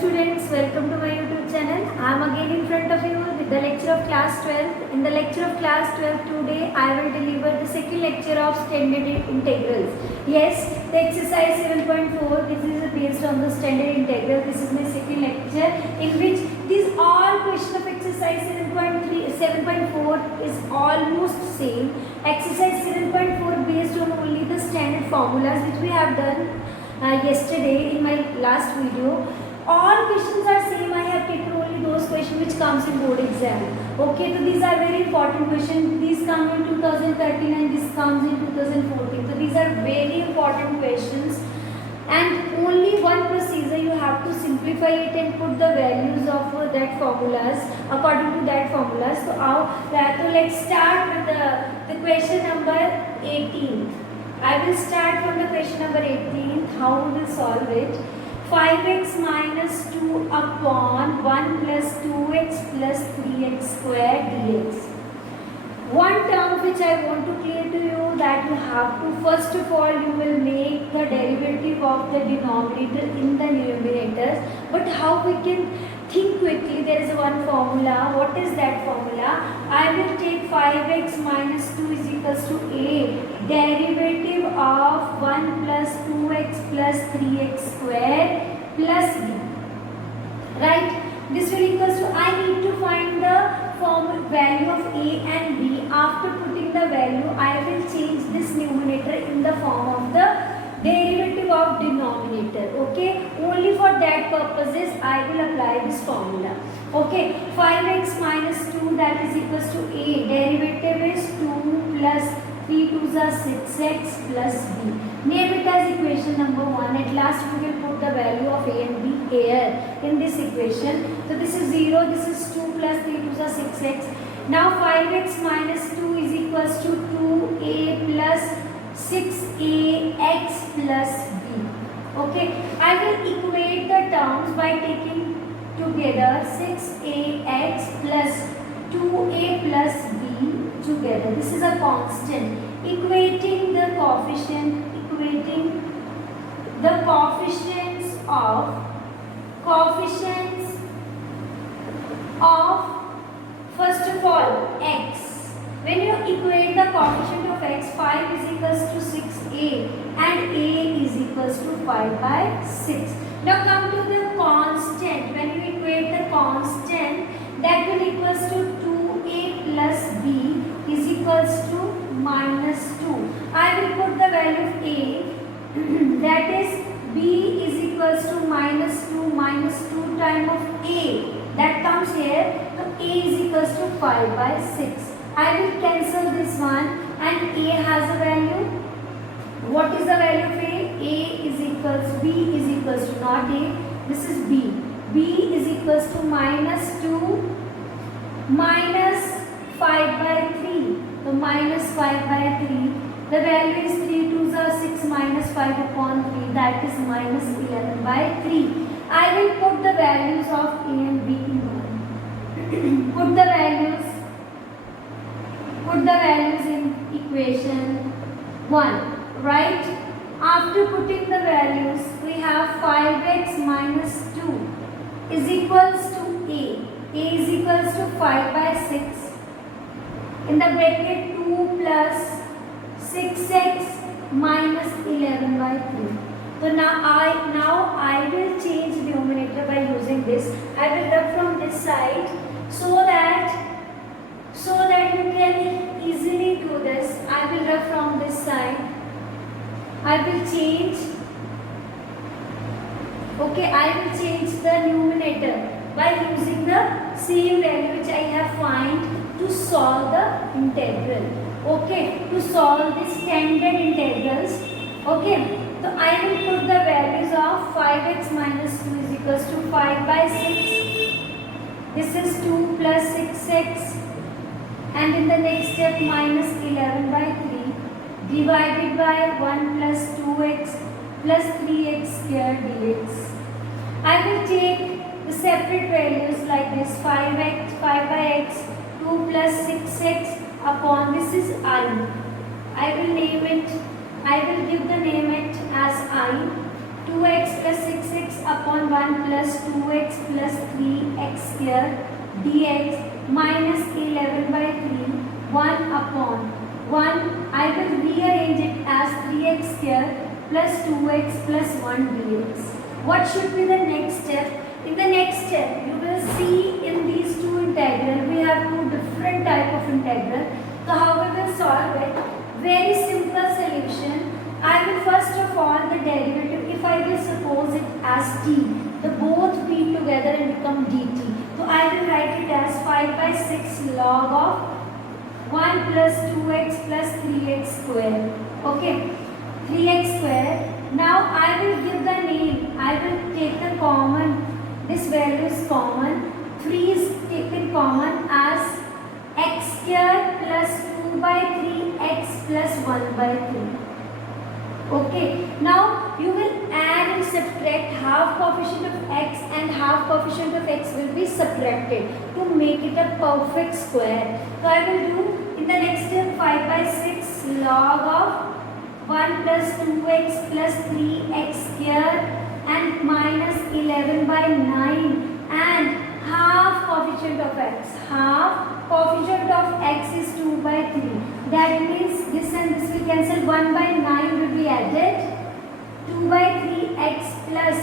students, welcome to my YouTube channel. I am again in front of you with the lecture of class 12. In the lecture of class 12 today, I will deliver the second lecture of standard integrals. Yes, the exercise 7.4, this is based on the standard integral. This is my second lecture in which these all question of exercise 7.4 is almost same. Exercise 7.4 based on only the standard formulas which we have done yesterday in my last video. All questions are same. I have taken only those questions which comes in board exam. Okay, so these are very important questions. These come in 2013 and this comes in 2014. So these are very important questions. And only one procedure, you have to simplify it and put the values of that formulas according to that formulas. So let's start with the question number 18. I will start from the question number 18. How we will solve it? 5x minus 2 upon 1 plus 2x plus 3x square dx. One term which I want to clear to you, that you have to, first of all, you will make the derivative of the denominator in the numerator. But how we can think quickly? There is one formula. What is that formula? I will take 5x minus 2 is equals to a derivative of 1 plus 2x plus 3x square plus b. Right? This will equals to, I need to find the value of a and b. After putting the value, I will change this numerator in the form of the derivative of denominator. Okay, only for that purposes I will apply this formula. Okay, 5x minus 2, that is equals to a derivative is 2 plus 3 2s are 6x plus b. Name it as equation number 1. At last we will put the value of a and b here in this equation. So this is 0, this is 2 plus 3 2s are 6x. Now 5x minus 2 is equals to 2a plus 6ax plus b. Okay, I will equate the terms by taking together 6ax plus 2a plus b together. This is a constant. Equating the coefficient, equating the coefficients of first of all x. When you equate the coefficient of x, 5 is equals to 6a and a is equals to 5 by 6. Now come to the constant. When you equate the constant, that will equals to 2a plus b is equals to minus 2. I will put the value of a, that is b is equals to minus 2 time of a. That comes here. So a is equals to 5 by 6. I will cancel this one and a has a value. What is the value of a? A is equals, b is equals to not a, this is b. b is equals to minus 2 minus 5 by 3. So minus 5 by 3. The value is 3 2s are 6 minus 5 upon 3. That is minus 11 by 3. I will put the values of a and b in one. Put the values in equation 1. Right? After putting the values, we have 5x minus 2 is equals to a. A is equals to 5 by 6. In the bracket 2 plus 6x minus 11 by 3. So now I will change numerator by using this. I will rub from this side so that you can easily do this. I will rub from this side. I will change. Okay, I will change the numerator by using the same value which I have find to solve the integral. Okay, to solve the standard integrals. Okay, so I will put the values of 5x minus 2 is equals to 5 by 6. This is 2 plus 6x. And in the next step minus 11 by 3 divided by 1 plus 2x plus 3x square dx. I will take the separate values like this 5 by x, 2 plus 6x upon, this is I. I will name it, I will give the name it as I. 2x plus 6x upon 1 1 plus 2x plus 3x square dx minus 11 by 3 1 upon 1. I will rearrange it as 3x square plus 2x plus 1 dx. What should be the next step? In the next step, you will see in these two integrals, we have two different type of integral. So how we will solve it? Very simple solution. I will first of all the derivative, if I will suppose it as t, the both be together and become dt. So I will write it as 5 by 6 log of 1 plus 2x plus 3x square. Okay, 3x square. Now I will give the name. I will take the common. This value is common. 3 is taken common as x square plus 2 by 3x plus 1 by 3. Okay, now you will add and subtract. Half coefficient of x and half coefficient of x will be subtracted to make it a perfect square. So I will do in the next step 5 by 6 log of 1 plus 2x plus 3x square and minus 11 by 9 and half coefficient of x. Half coefficient of x is 2 by 3. That means this and this will cancel. 1 by 9 will be added. 2 by 3x plus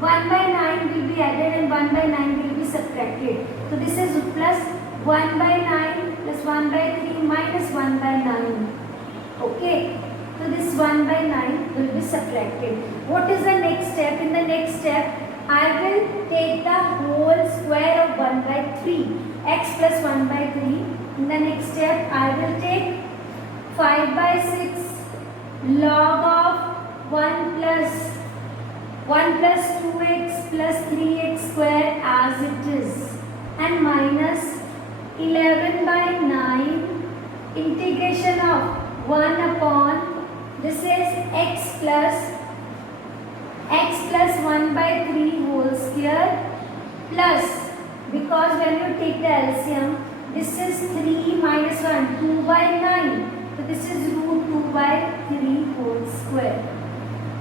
1 by 9 will be added and 1 by 9 will be subtracted. So this is plus 1 by 9 plus 1 by 3 minus 1 by 9. Okay. So this 1 by 9 will be subtracted. What is the next step? In the next step, I will take the whole square of 1 by 3. X plus 1 by 3. In the next step, I will take 5 by 6 log of 1 plus 2x plus 3x square as it is and minus 11 by 9 integration of 1 upon this is x plus 1 by 3 whole square plus, because when you take the LCM, this is 3 minus 1, 2 by 9. So this is root 2 by 3 whole square.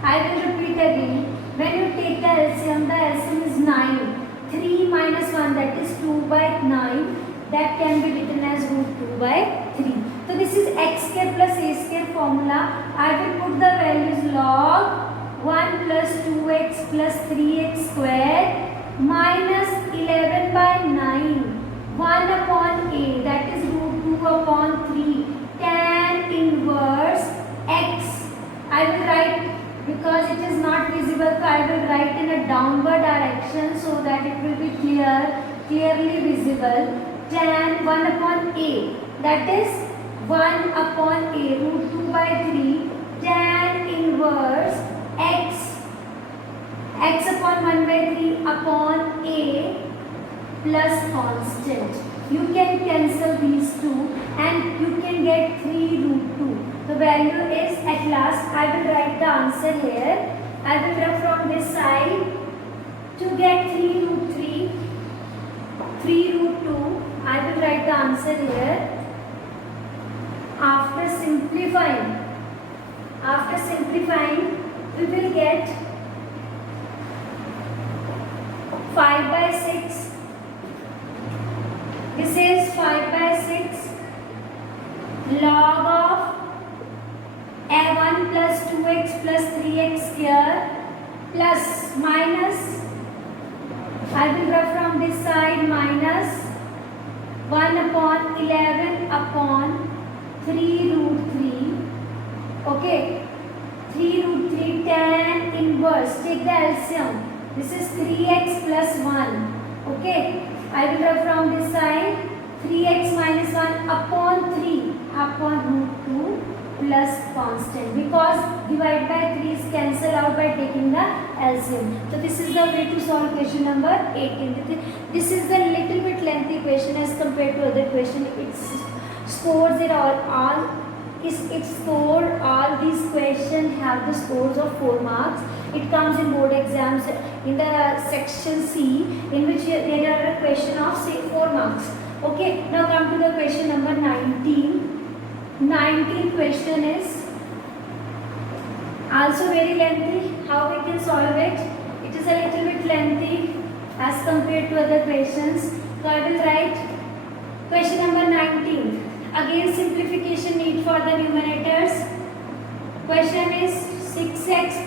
I will repeat again. When you take the LCM is 9. 3 minus 1, that is 2 by 9. That can be written as root 2 by 3. So this is x square plus a square formula. I will put the values log 1 plus 2x plus 3x square minus 11 by 9 1 upon a, that is root 2 upon 3 tan inverse x. I will write, because it is not visible, so I will write in a downward direction so that it will be clearly visible. Tan 1 upon a, that is 1 upon a, root 2 by 3 tan inverse x upon 1 by 3 upon a plus constant. You can cancel these two and you can get 3 root 2. The value is, at last I will write the answer here. I will draw from this side to get 3 root 3, 3 root 2. I will write the answer here. After simplifying, we will get 5 by 6. This is 5 by 6 log of a1 plus 2x plus 3x square plus minus, I will draw from this side, minus 1 upon 11 upon 3 root 3. Okay, 3 root 3 tan inverse, take the LCM. This is 3x plus 1. Okay, I will draw from this side 3x minus 1 upon 3 upon root 2 plus constant, because divide by 3 is cancelled out by taking the LCM. So this is the way to solve question number 18. This is the little bit lengthy question as compared to other question. It's scores it all scored, all these questions have the scores of 4 marks. It comes in board exams in the section C, in which there are a question of say 4 marks. Okay, now come to the question number 19. 19th question is also very lengthy. How we can solve it? It is a little bit lengthy. compared to other questions. So I will write question number 19. Again simplification need for the numerators. Question is 6x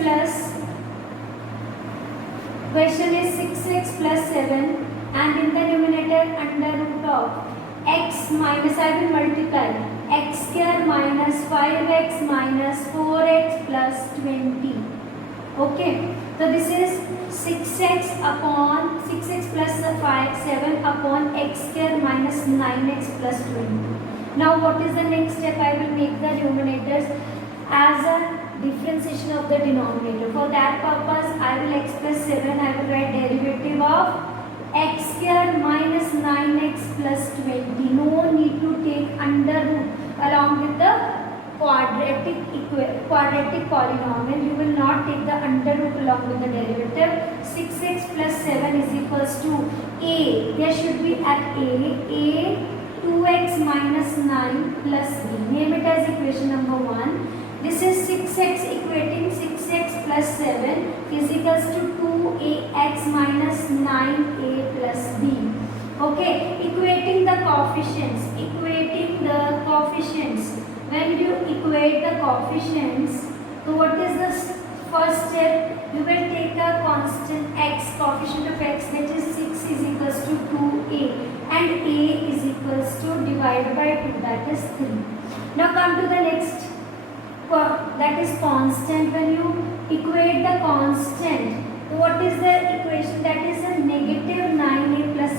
plus 7 and in the numerator under root of x minus, I will multiply x square minus 5x minus 4x plus 20. Okay, so this is 6x plus 7 upon x square minus 9x plus 20. Now what is the next step? I will make the numerators as a differentiation of the denominator. For that purpose, I will x plus 7, I will write derivative of x square minus 9x plus 20. No need to take under root along with the quadratic polynomial. You will not take the under root along with the derivative. 6x plus 7 is equals to a. There should be at a 2x minus 9 plus b. Name it as equation number 1. This is 6x equating 6x plus 7 is equals to 2ax minus 9a plus b. Okay, equating the coefficients. When you equate the coefficients, so what is the first step? You will take a constant x, coefficient of x, that is 6 is equals to 2a and a is equals to divided by 2, that is 3. Now come to the next, that is constant. When you equate the constant, what is the equation? That is a negative 9a plus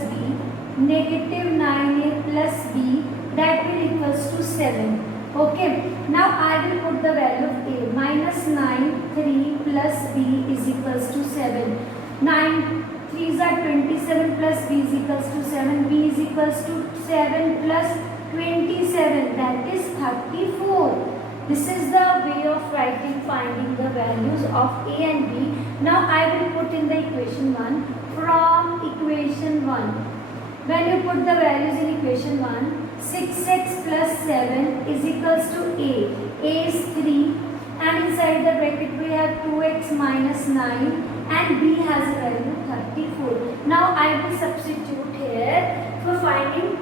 b, that will equals to 7. Okay, now I will put the value of a. Minus 9, 3 plus b is equals to 7. 9 3s are 27 plus b is equals to 7. b is equals to 7 plus 27, that is 34. This is the way of finding the values of a and b. Now I will put in the equation 1. From equation 1, when you put the values in equation 1, 6x plus 7 is equals to a. a is 3 and inside the bracket we have 2x minus 9 and b has a value 34. Now I will substitute here for finding.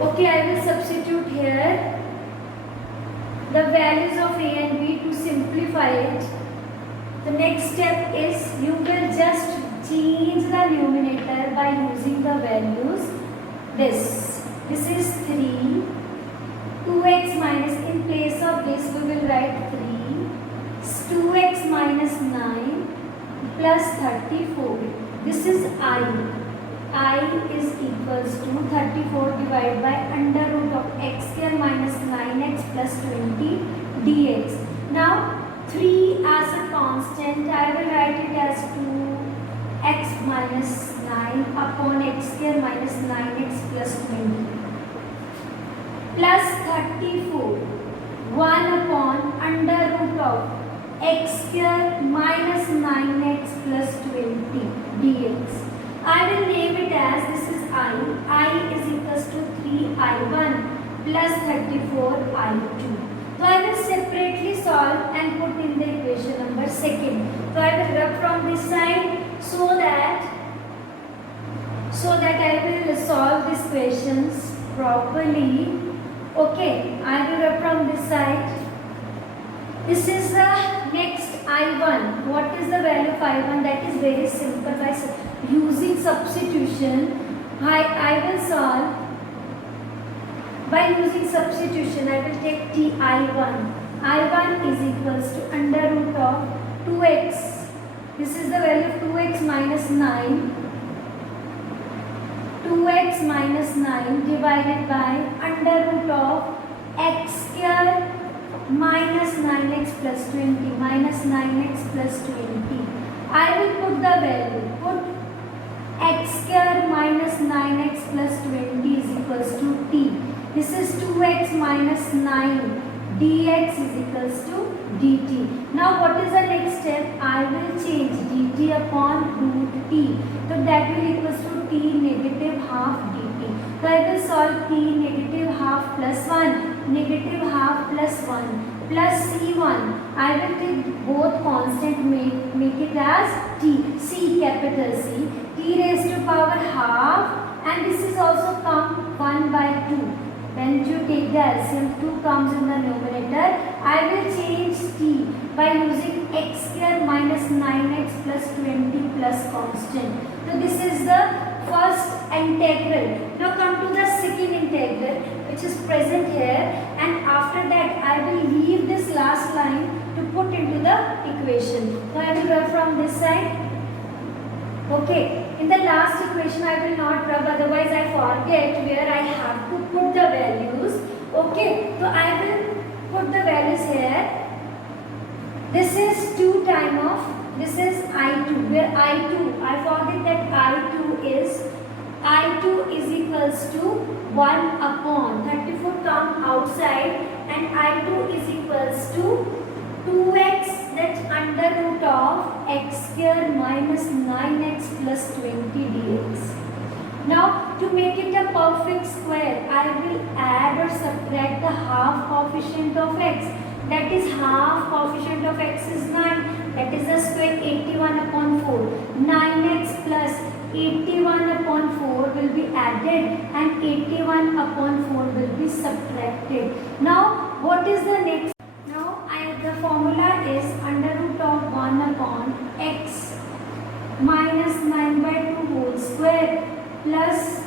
Okay, I will substitute here the values of a and b to simplify it. The next step is you will just change the numerator by using the values. This is 3, 2x minus, in place of this we will write 3, 2x minus 9 plus 34. This is I is equals to 34 divided by under root of x square minus 9x plus 20 dx. Now 3 as a constant, I will write it as 2x minus 9 upon x square minus 9x plus 20 plus 34 1 upon under root of x square minus 9x plus 20 dx. I will name it as, this is I is equals to 3i1 plus 34i2. So I will separately solve and put in the equation number 2. So I will rub from this side so that I will solve these questions properly. Okay, I will rub from this side. This is the next I1. What is the value of I1? That is very simple. By using substitution, I will solve. By using substitution, I will take Ti1. I1 is equals to under root of 2x. This is the value of 2x minus 9. 2x minus 9 divided by under root of x square minus 9x plus 20. Minus 9x plus 20. I will put the value. Put x square minus 9x plus 20 is equals to t. This is 2x minus 9. dx is equals to dt. Now what is the next step? I will change dt upon root t. So that will equals to t negative half dt. So I will solve t negative half plus 1. Negative half plus 1 plus c1. I will take both constant, make it as t, c, capital C, t raised to power half, and this is also come 1 by 2. When you take the LCM, 2 comes in the numerator. I will change t by using x square minus 9x plus 20 plus constant. So this is the first integral. Now come to the second integral, which is present here, and after that I will leave this last line to put into the equation. So I will rub from this side. Okay, in the last equation I will not rub, otherwise I forget where I have to put the values. Okay, so I will put the values here. This is 2 times of, this is I2, where I2, I forget that I2 is equals to 1 upon 34 come outside, and I2 is equals to 2x, that's under root of x square minus 9x plus 20 dx. Now to make it a perfect square, I will add or subtract the half coefficient of x. That is half coefficient of x is 9. That is the square 81 upon 4. 9x plus 81 upon 4 will be added, and 81 upon 4 will be subtracted. Now what is the next? The formula is under root of 1 upon x minus 9 by 2 whole square plus,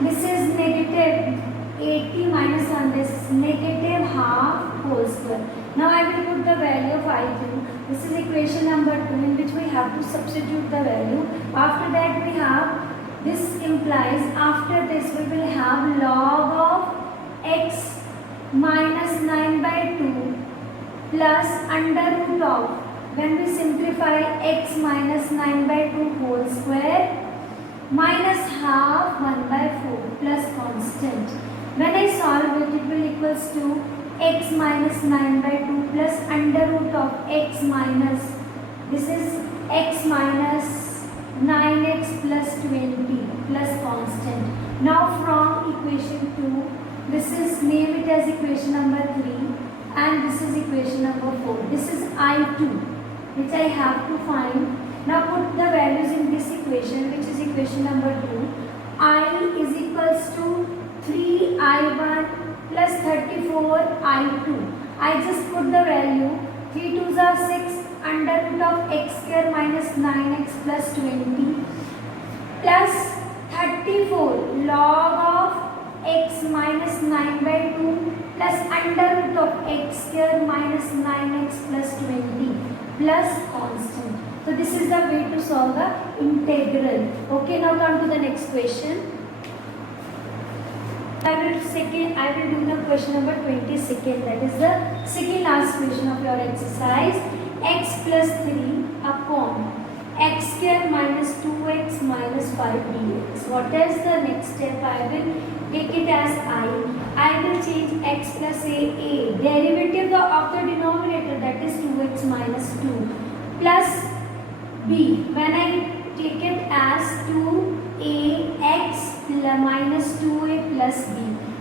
this is negative 80 minus 1, this is negative half whole square. Now I will put the value of I2. This is equation number 2, in which we have to substitute the value. After that we have, this implies after this we will have log of x minus 9 by 2 plus under root of, when we simplify, x minus 9 by 2 whole square minus half 1 by 4 plus constant. When I solve it, it will equals to x minus 9 by 2 plus under root of x minus, this is x minus 9x plus 20 plus constant. Now from equation 2, this is, name it as equation number 3, and this is equation number 4. This is I2, which I have to find. Now put the values in this equation, which is equation number 2. I is equals to 3I1 plus 34I2. I just put the value, 3 2s are 6, under root of x square minus 9x plus 20 plus 34 log of x minus 9 by 2 plus under root of x square minus 9x plus 20 plus constant. So this is the way to solve the integral. Okay, now come to the next question. I will do the question number 22nd. That is the second last question of your exercise. X plus 3 upon x square minus 2x minus 5 dx. What is the next step? I will take it as I will change x plus a derivative of the denominator, that is 2x minus 2 plus b. When I take it as 2ax minus 2a plus b,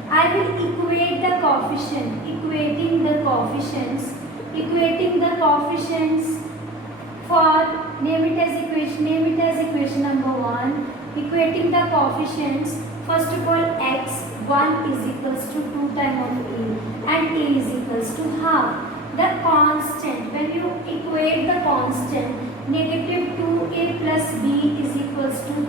I will equate the coefficient, equating the coefficients for, name it as equation number 1, equating the coefficients. First of all, x 1 is equals to 2 times of a, and a is equals to half. The constant, when you equate the constant, negative 2a plus b is equals to 3.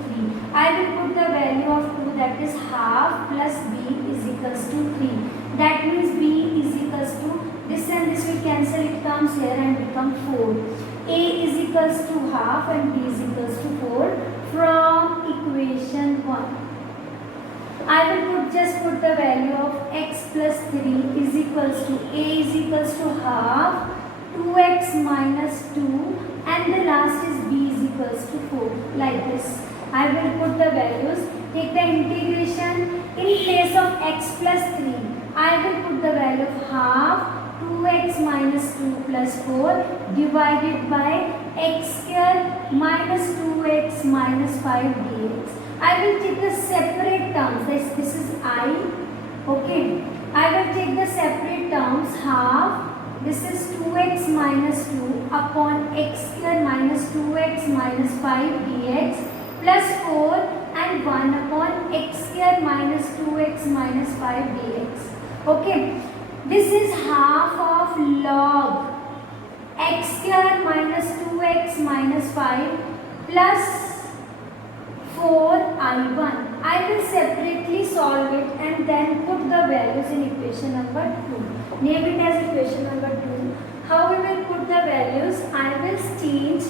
I will put the value of 2, that is half, plus b is equals to 3. That means b is equals to, this and this will cancel, it comes here and become 4. A is equals to half and b is equals to 4 from equation 1. I will just put the value of x plus 3 is equals to, a is equals to half, 2x minus 2, and the last is b is equals to 4, like this. I will put the values, take the integration. In place of x plus 3, I will put the value of half 2x minus 2 plus 4 divided by x square minus 2x minus 5 dx. I will take the separate terms. This is I. Okay. I will take the separate terms half This is 2x minus 2 upon x square minus 2x minus 5 dx plus 4 and 1 upon x square minus 2x minus 5 dx. Okay, this is half of log x square minus 2x minus 5 plus 4i1. I will separately solve it and then put the values in equation number 2. Name it as equation number 2. How we will put the values? I will change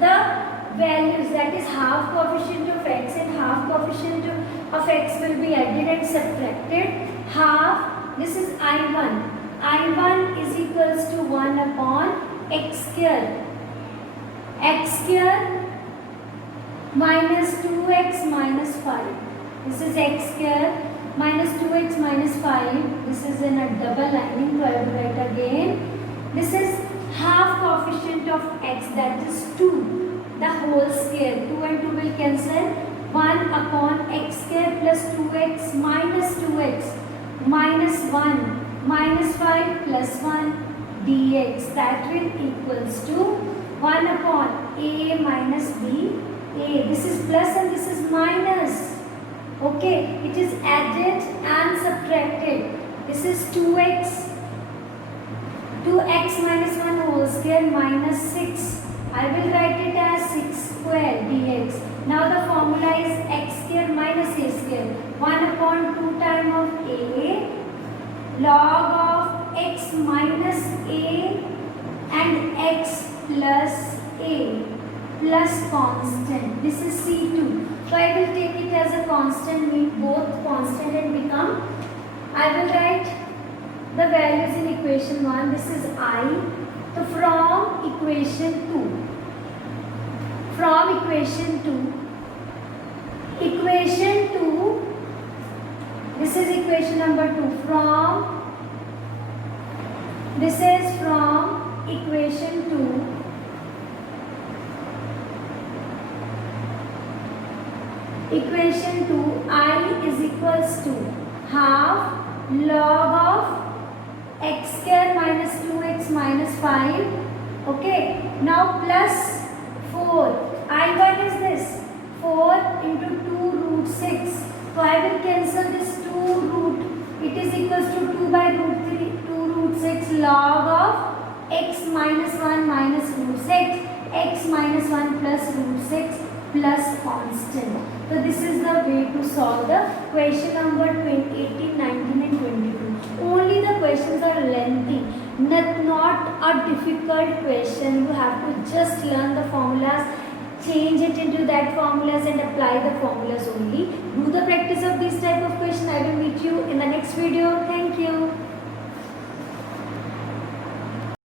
the values, that is half coefficient of x and half coefficient of x will be added and subtracted. Half, this is I1. I1 is equals to 1 upon x square. X square minus 2x minus 5. This is x square minus 2x minus 5. This is in a double lining, so I will write again. This is half coefficient of x, that is 2. The whole square. 2 and 2 will cancel. 1 upon x square plus 2x minus 2x minus 1 minus 5 plus 1 dx. That will equals to 1 upon a minus b. A. This is plus and this is minus. Okay, it is added and subtracted. This is 2x. 2x minus 1 whole square minus 6. I will write it as 6 square dx. Now the formula is x square minus a square. 1 upon 2 times of a log of x minus a and x plus a plus constant. This is C2. So I will take it as a constant, mean both constant and become. I will write the values in equation 1. This is I. So from equation 2. From equation 2. Equation 2. This is equation number 2. From. This is from equation 2. Equation 2, I is equals to half log of x square minus 2x minus 5. Okay, now plus 4. I1 is this 4 into 2 root 6. So I will cancel this 2 root. It is equals to 2 by root 3, 2 root 6 log of x minus 1 minus root 6, x minus 1 plus root 6 plus constant. So this is the way to solve the question number 18, 19 and 22. Only the questions are lengthy, not a difficult question. You have to just learn the formulas, change it into that formulas and apply the formulas only. Do the practice of this type of question. I will meet you in the next video. Thank you.